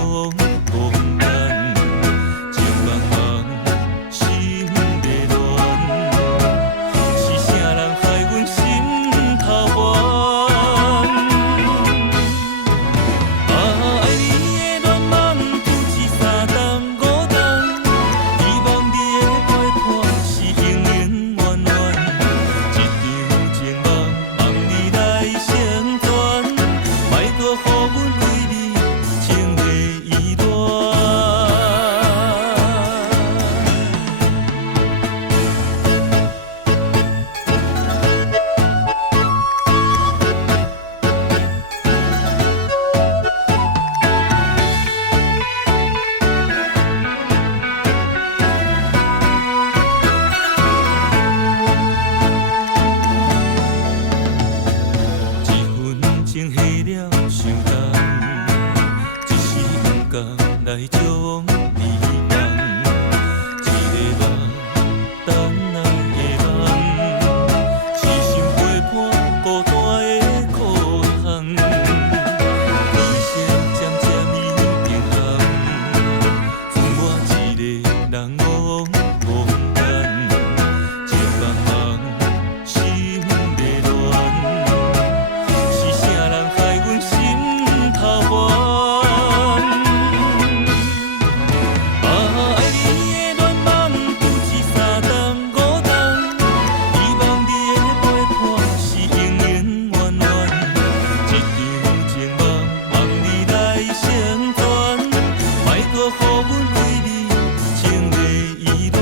我孤单，情茫茫，心在乱，是啥人害阮心头乱？爱你的恋梦不是三冬五冬，希望你的陪伴是永永远远。一场情梦，望你来成全，莫搁予阮为你情泪意乱。一份情下了伤重，一时不敢来将你放。一个梦，等来的梦，痴心陪伴孤单的苦痛。日色渐渐已平红，剩我一个人无孤单，情茫茫，心在乱。是啥人害阮心头乱？爱你的恋梦不是三冬五冬，希望你的陪伴是永永远远。一场情梦，望你来成全，莫搁予阮为你情泪意乱。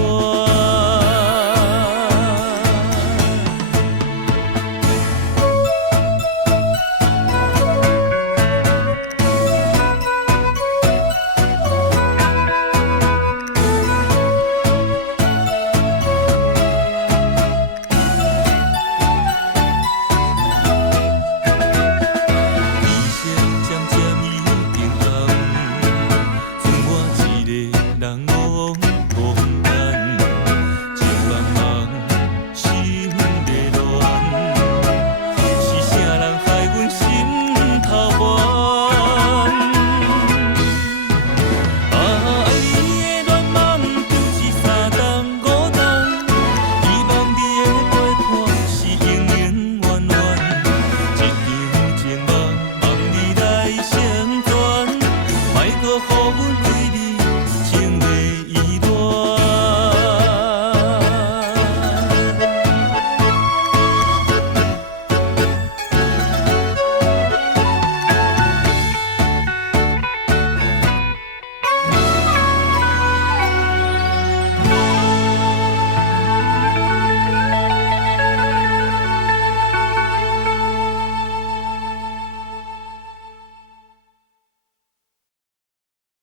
日色渐渐已平红，剩我一个人无孤单，情茫茫，心在乱，是啥人害阮心头乱？爱你的恋梦不是三冬五冬，希望你的陪伴是永永远远。一场情梦，望你来成全，莫搁予阮为